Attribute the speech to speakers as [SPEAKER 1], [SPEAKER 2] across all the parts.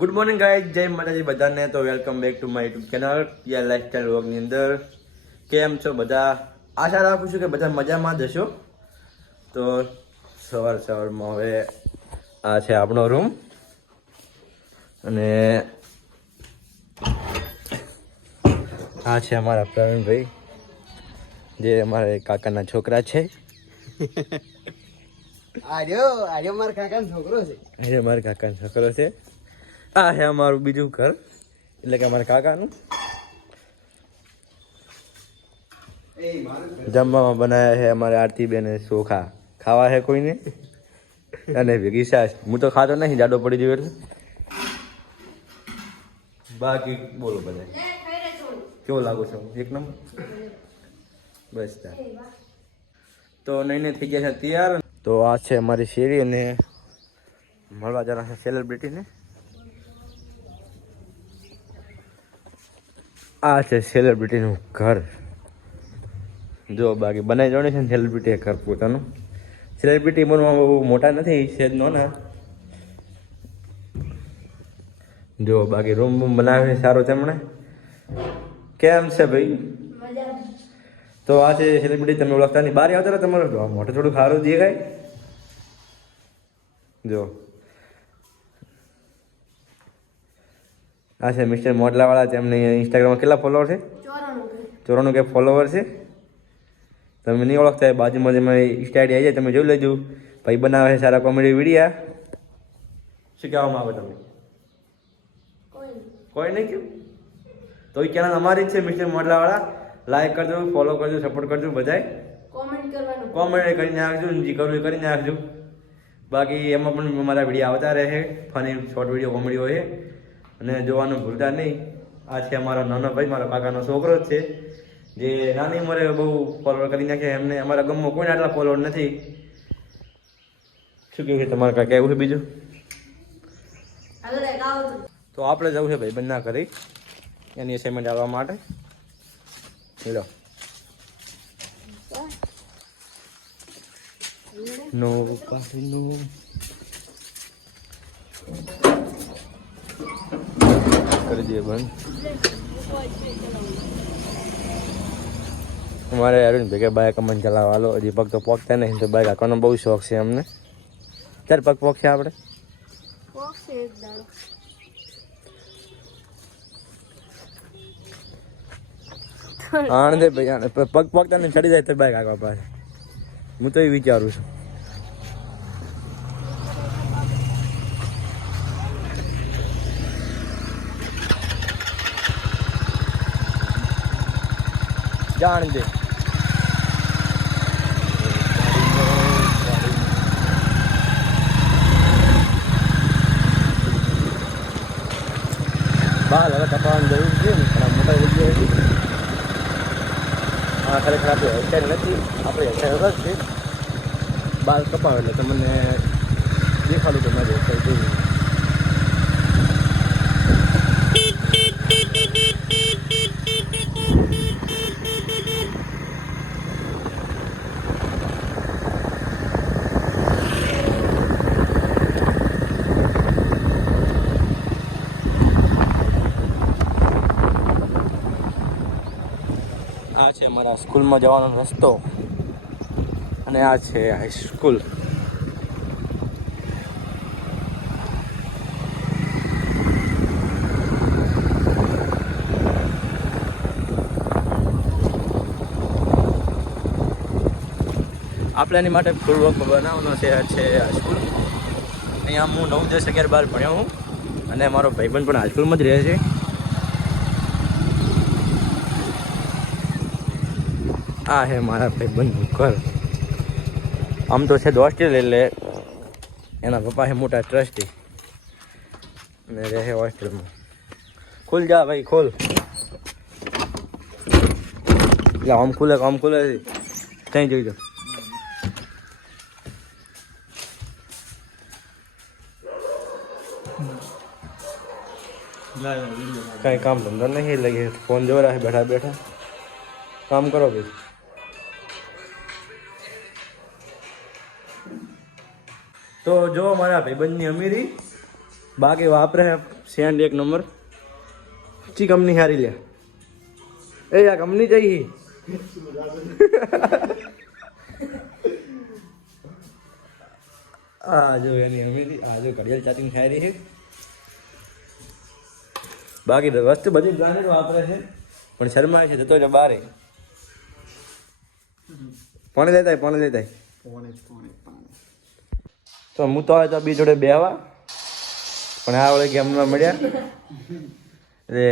[SPEAKER 1] Good morning guys જય માતાજી બધાને. તો welcome back to my YouTube channel yeah lifestyle વ્લોગની અંદર. કેમ છો બધા? આશા રાખું છું કે બધા મજામાં જ હશો. તો સવાર સવારમાં હવે આ છે આપણો રૂમ અને આ છે અમારા પ્રવીણભાઈ જે અમારા કાકાના છોકરા છે.
[SPEAKER 2] આર્યો આર્યો મારા કાકાનો છોકરો છે.
[SPEAKER 1] આર્યો મારા કાકાનો છોકરો છે. આ છે અમારું બીજું ઘર, એટલે કે અમારા કાકાનું. જમવામાં બનાવ્યા છે અમારે આરતી બેન ચોખા. ખાવા છે કોઈને? અને ભેગી છાશ હું તો ખાતો નહીં, જાડો પડી ગયો એટલે. બાકી બોલો બધા. કેવો લાગુ છો? એક નંબર? બસ તો. નહીં થઈ ગયા છે તૈયાર. તો આ છે અમારી શેરી અને મળવા જરા છે સેલિબ્રિટીને આ છે સેલિબ્રિટીનું ઘર. જો બાકી બનાવી જવાનું છે ને સેલિબ્રિટી ઘર પોતાનું. સેલિબ્રિટી બનવામાં બહુ મોટા નથી સેજ ના જો બાકી રૂમ બૂમ બનાવે છે સારો તેમણે. કેમ છે ભાઈ? તો આ છે સેલિબ્રિટી તમે ઓળખતા નહીં. બહાર આવતા તમારું મોટું થોડું સારું દેખાય. જો. આ છે મિસ્ટર મોડલાવાળા તેમને ઇન્સ્ટાગ્રામમાં કેટલા ફોલોવર છે? ચોરાણું કે ફોલોવર છે? તમે નહીં ઓળખતા બાજુમાં જે મારી ઇન્સ્ટા આવી જાય તમે જોઈ લેજો. ભાઈ બનાવે છે સારા કોમેડી વિડીયા શું આવે તમે? કોઈ નહીં કેમ? તો એ ચેનલ અમારી જ છે મિસ્ટર મોડલાવાળા. લાઈક કરજો ફોલો કરજો સપોર્ટ કરજો બધાય.
[SPEAKER 3] કોમેન્ટ કરીને
[SPEAKER 1] કોમેન્ટ કરી નાખજો જે કરવું એ કરી નાખજો. બાકી એમાં પણ મારા વીડિયો આવતા રહે. ફની શોર્ટ વીડિયો કોમેડી હોય અને જોવાનું ભૂલતા નહીં. આ છે અમારો નાનો ભાઈ મારા કાકાનો છોકરો જ છે. જે નાની ઉંમરે બહુ ફોલોવર કરી નાખ્યા એમને અમારા ગામમાં કોઈને આટલા ફોલોવર નથી. શું કહ્યું છે? તમારે કાંઈ કહેવું છે બીજું?
[SPEAKER 3] તો.
[SPEAKER 1] આપણે જવું છે ભાઈ બંને કરી એની અસાઇનમેન્ટ આવવા માટે. લો નો પાછી કરી દઈએ બંધ અમારે અરુણ ભેગા બાઇક અમને હજી પગ તો પોકતા નહીં તો બાઇક હાંકવાનો બહુ શોખ છે અમને. ત્યારે પગ પોખે આપણે. આણંદે ભાઈ પગ પગતા ને ચડી જાય તો બાઈક આગળ પાસે. હું તો એ વિચારું છું. જાણ દે. બાલ હવે કપાવવાની જરૂર છે ને આ મોટા જગ્યાએ હતી આ ખરેખર આપણે હેરસ્ટાઈલ નથી, આપણે હેરસ્ટાઈલ જ છે. બાલ કપાવે એટલે તમને દેખાડું કે મારી હેરસ્ટાઈલ આ છે મારા સ્કૂલમાં જવાનો રસ્તો. અને આ છે હાઈસ્કૂલ આપણે એની માટે ફૂલ બનાવવાનો છે આ છે હાઈસ્કૂલ અહીંયા હું નવ દસ અગિયાર બાર ભણ્યો હું. અને મારો ભાઈબંધ પણ હાઈસ્કૂલમાં જ રહે છે. આ હે મારા ભાઈબંધનું ઘર. આમ તો છે હોસ્ટેલ એટલે એના પપ્પા છે મોટા ટ્રસ્ટી. અને રહે હોસ્ટેલમાં. ખુલ જા ભાઈ, ખોલ. એટલે આમ ખુલે આમ ખુલે કઈ જોઈ દો કઈ કામ ધંધો નહીં લગે ફોન જોવા રાખે બેઠા બેઠા. કામ કરો ભાઈ. તો જો મારા ભાઈબંધની અમીરી બાકી વાપરે સેન્ડ એક નંબર. ચી કંપની હારી લે. એ આ કંપની જઈ આ જો એની અમીરી આ જો ઘડિયાળ ચાર્જિંગ સારી છે. બાકી વસ્તુ બધી બ્રાન્ડેડ વાપરે છે. પણ શર્મા છે જતો છે બારે. પણ લેતા પણ લેતા તો હું તો હવે તો બી જોડે બેહવા. પણ આ વડે ગેમમાં મળ્યા. એટલે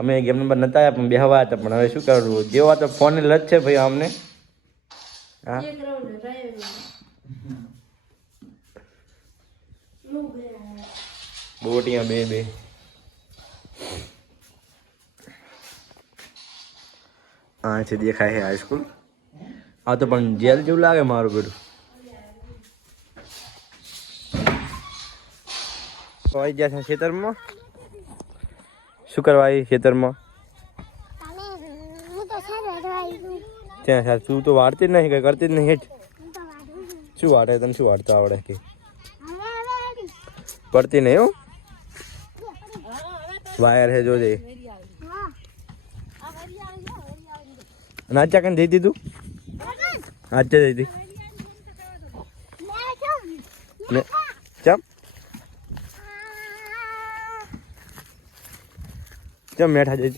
[SPEAKER 1] અમે ગેમ નંબર નતા આવ્યા પણ બેહવા હતા. પણ હવે શું કરવું જેવા તો ફોન લત છે ભાઈ અમને. હા. બોટિયા બે બે. આ છે દેખાય છે હાઈસ્કૂલ આ તો પણ જેલ જેવું લાગે મારું બેટું આવી ગયા છે ખેતરમાં. શું કરવા આવી ખેતરમાં?
[SPEAKER 4] છું
[SPEAKER 1] ત્યાં સાહેબ તું તો વાળતી જ નહીં કઈ કરતી જ નહીં હેઠ.
[SPEAKER 4] છું
[SPEAKER 1] શું વાળે તને શું વાળતા આવડે કે. પડતી નહીં હો. વાયર હે જોજે.
[SPEAKER 4] હા
[SPEAKER 1] અને દઈ દીધું? આજ દઈ દીધી
[SPEAKER 4] લે છો
[SPEAKER 1] ને ચમ ચમ મેઠા
[SPEAKER 4] લે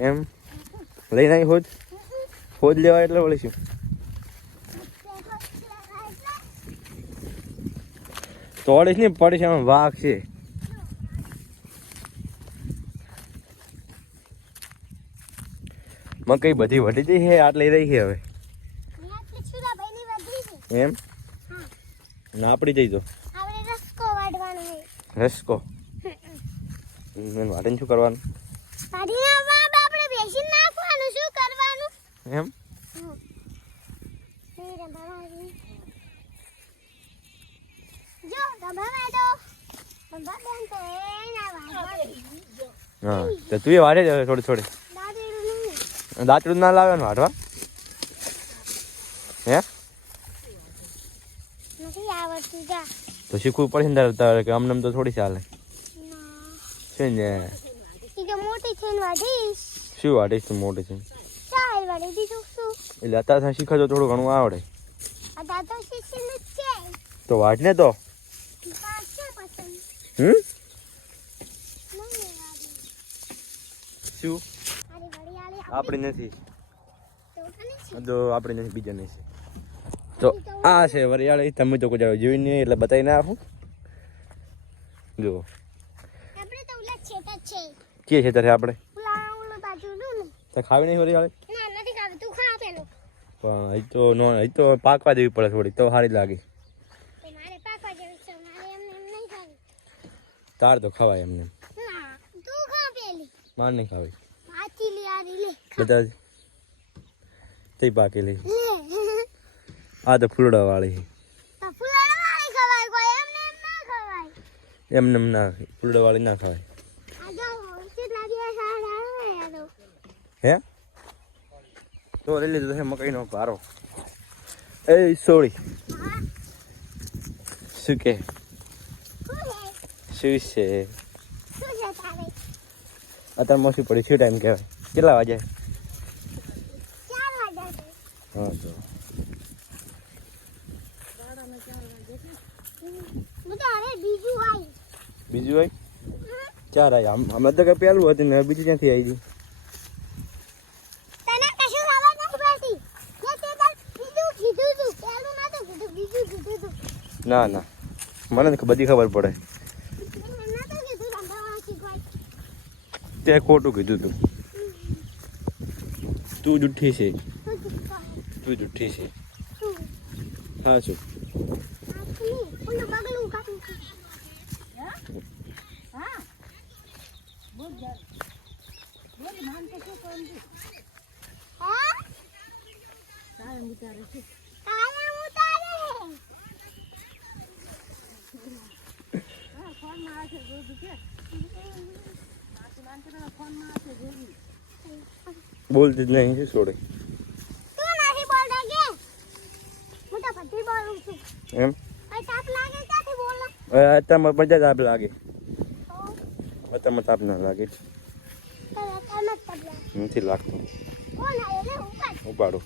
[SPEAKER 1] એમ? લઈને આવી હોજ. હોજ લેવા એટલે વળી શું તોડીશ નહીં પડીશ એમાં વાઘ છે. મકઈ બધી વધી જઈ છે? આટ લઈ રહી છે હવે. એમ? ના આપડી જઈ
[SPEAKER 4] રસ્કો
[SPEAKER 1] રસકો. મેં વાડીને શું કરવાનું?
[SPEAKER 4] પાડીના બાપ આપણે બેસી નાખવાનું શું કરવાનું?
[SPEAKER 1] એમ?
[SPEAKER 4] જો રમવા દો રમવા બેન તો એના વાડવા
[SPEAKER 1] હા તો તું એ વાટે જ થોડી થોડી. દાંતડું ના લાવે ને વાટવા હે?
[SPEAKER 4] નથી આવડતું જા.
[SPEAKER 1] તો શીખવું પડશે ને તારે કે અમને તો થોડી ચાલે. છે ને
[SPEAKER 4] ઈ મોટી છે ને વાડીશ
[SPEAKER 1] શું વાડીશ તું મોટી છે
[SPEAKER 4] ચાલ વાડી દીધું શું
[SPEAKER 1] એટલે અત્યારે શીખે તો થોડું ઘણું આવડે
[SPEAKER 4] આ દાદો શીશી છે
[SPEAKER 1] તો વાટ ને તો હમ શું આપણી નથી
[SPEAKER 4] તો
[SPEAKER 1] આપણી નથી બીજા નહીં તો આ છે વરિયાળી તમે તો કોઈ જોઈ નહીં એટલે બતાવી ના આપું જો
[SPEAKER 4] આપણે તો ઉલા છેટા જ છે
[SPEAKER 1] કે છે ત્યારે આપણે. ખાવી નહીં
[SPEAKER 4] ખા પેલું.
[SPEAKER 1] પણ હજી તો નો હજી તો પાકવા દેવી પડે થોડી તો સારી લાગે. તાર તો ખવાય એમને. માર નહીં ખાવી. બધા તે પાકેલી.
[SPEAKER 4] લે.
[SPEAKER 1] આ તો ફૂલડા વાળી
[SPEAKER 4] એમને એમ ના ખવાય.
[SPEAKER 1] ના ફૂલડા વાળી ના ખવાય
[SPEAKER 4] આ જો કેટલા દિવસ સારા આવે આ તો
[SPEAKER 1] હે? તો લઈ લીધો છે મકાઈનો પારો એ સોળી. શું કે?
[SPEAKER 4] શું છે?
[SPEAKER 1] અત્યારે મોસી પડી શું ટાઈમ કહેવાય? કેટલા વાગે? હા તો.
[SPEAKER 4] બીજું આવી
[SPEAKER 1] ચાર આવી અમે તો કઈ પેલું હતું ને બીજું ક્યાંથી આવી ગઈ
[SPEAKER 4] તને કશું ખબર નથી પડતી મેં તે તાર બીજું કીધું તું પેલું નતું કીધું બીજું કીધું તું
[SPEAKER 1] ના ના. મને બધી ખબર પડે. તે ખોટું કીધું તું. તું જુઠ્ઠી છે.
[SPEAKER 4] તું
[SPEAKER 1] જુઠ્ઠી છે. હા, શું?
[SPEAKER 4] હા?
[SPEAKER 1] બોલતી જ નહીં છે છોડે?
[SPEAKER 4] તું નથી બોલતા કે? હું તો બધી બોલું છું.
[SPEAKER 1] એમ? અત્યારમાં બધા તાપ લાગે. અત્યારમાં તાપ ના લાગે. નથી લાગતો. ઉપાડો.